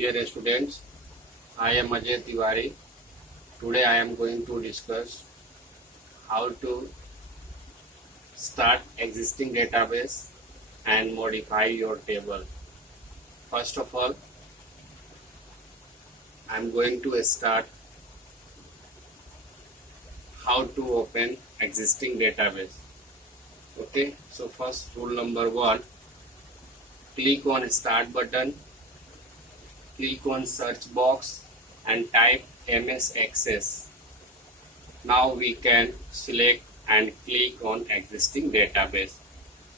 Dear students, I am Ajay Tiwari. Today I am going to discuss how to start existing database and modify your table. First of all, I am going to start how to open existing database. Okay, so first rule number 1, click on start button, click on search box and type MS Access. Now we can select and click on existing database.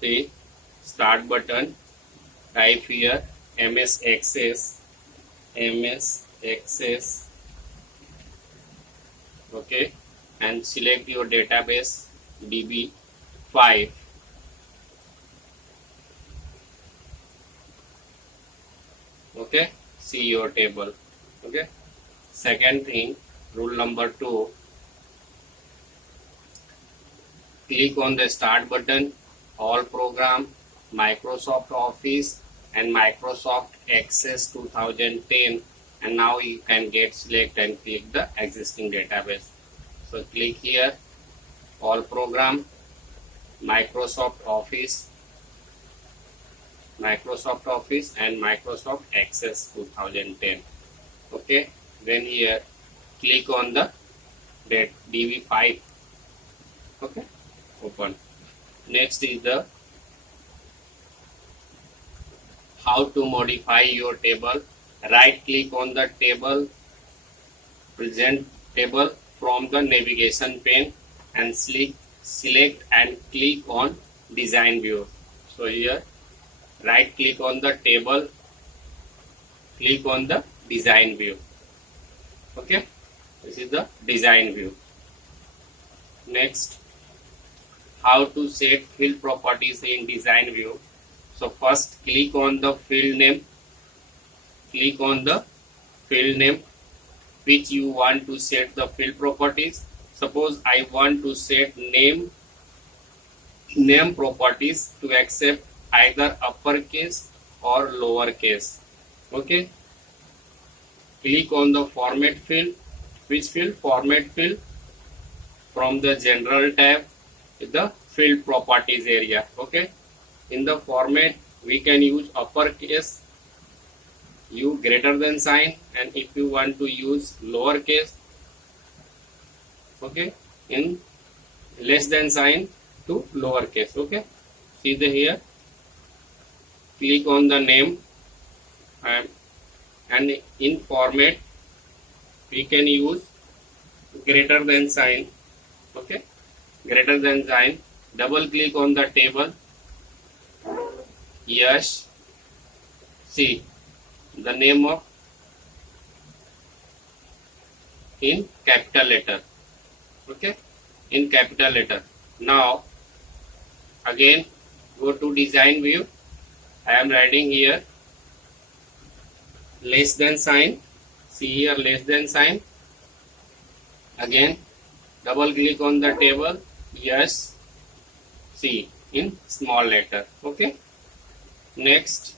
See, start button, type here MS Access, okay, and select your database DB5. Okay, see your table. Okay, second thing, rule number 2, click on the start button, all program, Microsoft Office and Microsoft Access 2010, and now you can get select and click the existing database. So click here, all program, Microsoft Office and Microsoft Access 2010. Okay, then here click on the DB5. Okay, open. Next is the how to modify your table. Right click on the table, present table from the navigation pane and select and click on design view. So here right click on the table, click on the design view. Okay, this is the design view. Next, how to set field properties in design view. So first click on the field name, which you want to set the field properties. Suppose I want to set name properties to accept either uppercase or lowercase. Okay, click on the format field. Which field? Format field. From the general tab, the field properties area. Okay, in the format we can use uppercase, U greater than sign, and if you want to use lowercase, okay, in less than sign to lowercase. Okay, see the here, click on the name, and in format we can use greater than sign. Okay, greater than sign, double click on the table. Yes, see the name of in capital letter. Okay, in capital letter. Now again go to design view. I am writing here less than sign. See here less than sign. Again double click on the table. Yes, see in small letter. Okay, next,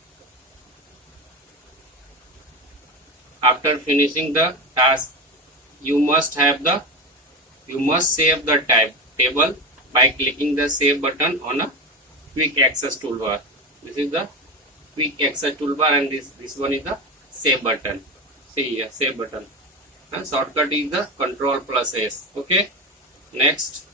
after finishing the task, you must save the table by clicking the save button on a quick access toolbar. This is the quick access toolbar, and this one is the save button. See here, save button. Shortcut is the Ctrl+S. Okay, next,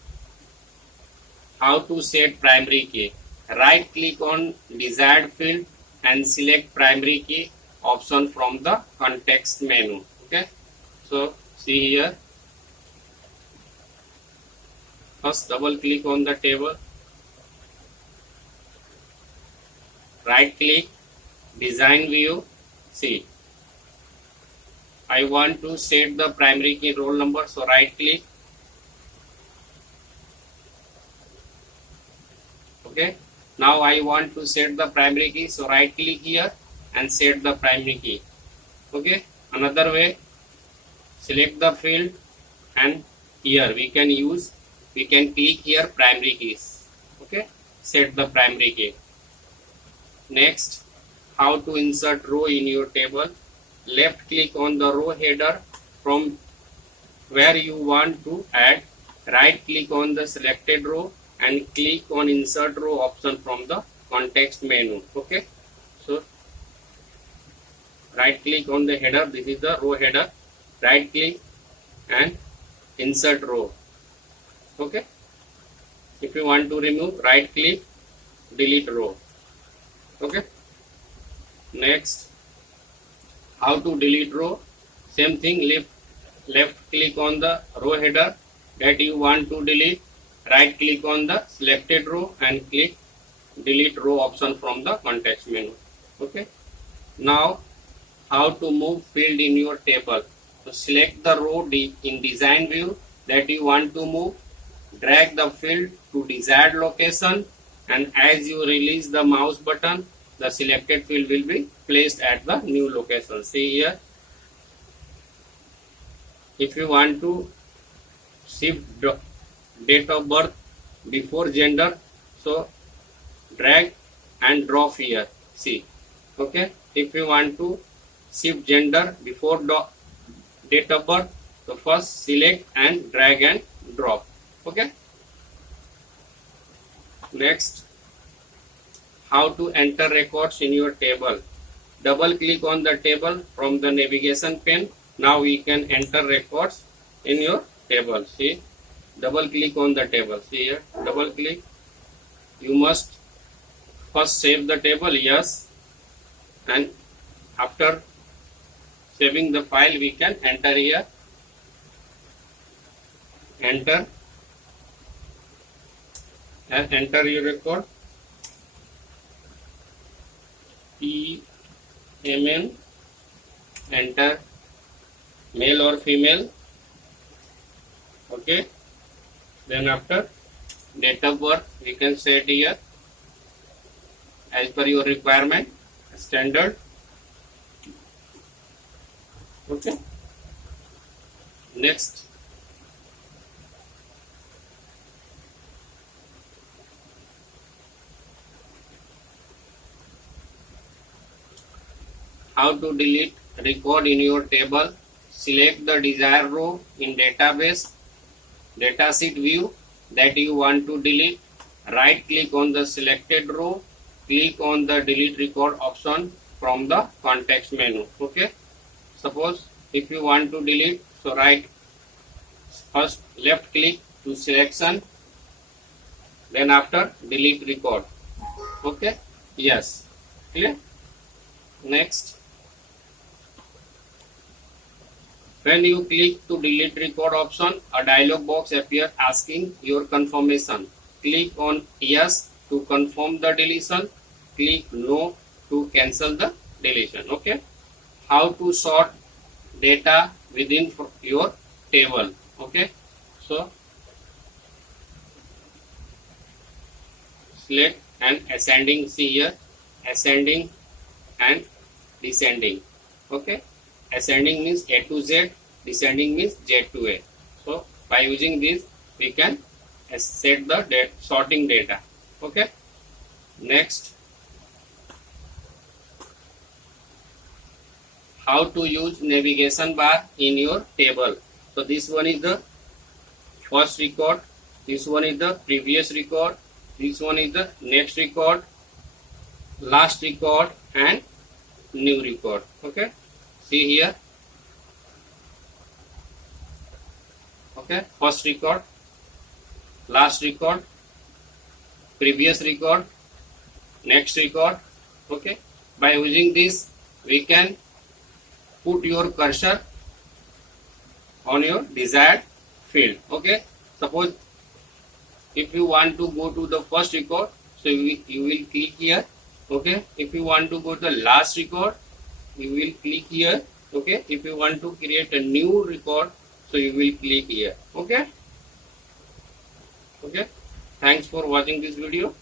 how to set primary key. Right click on desired field and select primary key option from the context menu. Okay, so see here, first double click on the table, right click, design view. See, I want to set the primary key roll number, so right click. Okay, now I want to set the primary key, so right click here and set the primary key. Okay, another way, select the field, and here we can click here primary keys. Okay, set the primary key. Next, how to insert row in your table. left click on the row header from where you want to add. Right click on the selected row and click on insert row option from the context menu. Okay, so right click on the header, this is the row header, right click and insert row. Okay, if you want to remove, right click, delete row. Okay, next, how to delete row? Same thing, left click on the row header that you want to delete, right click on the selected row and click delete row option from the context menu. Okay, now how to move field in your table? So select the row in design view that you want to move, drag the field to desired location, and as you release the mouse button, the selected field will be placed at the new location. See here, if you want to shift date of birth before gender, so drag and drop here. See, okay, if you want to shift gender before date of birth, so first select and drag and drop. Okay, next, how to enter records in your table? Double click on the table from the navigation pane. Now we can enter records in your table. See, double click on the table. See here, double click. You must first save the table, yes, and after saving the file we can enter here, enter and enter your record. PMN, enter male or female. Okay, then after date of birth we can set here as per your requirement, standard. Okay, next, how to delete record in your table? Select the desired row in database, datasheet view that you want to delete. Right click on the selected row, click on the delete record option from the context menu. Okay, suppose if you want to delete, so first left click to selection, then after delete record. Okay, yes, clear. Next, when you click to delete record option, a dialog box appears asking your confirmation. Click on yes to confirm the deletion, click no to cancel the deletion. Okay, how to sort data within your table? Okay, so select and ascending. See here, ascending and descending. Okay, ascending means A to Z, descending means Z to A. So by using this we can set the sorting data. Okay, next, how to use navigation bar in your table? So this one is the first record, this one is the previous record, this one is the next record, last record and new record. Okay, see here, okay, first record, last record, previous record, next record. Okay, by using this we can put your cursor on your desired field. Okay, suppose if you want to go to the first record, so you will click here. Okay, if you want to go to the last record, you will click here. Okay, if you want to create a new record, so you will click here. Okay, okay, thanks for watching this video.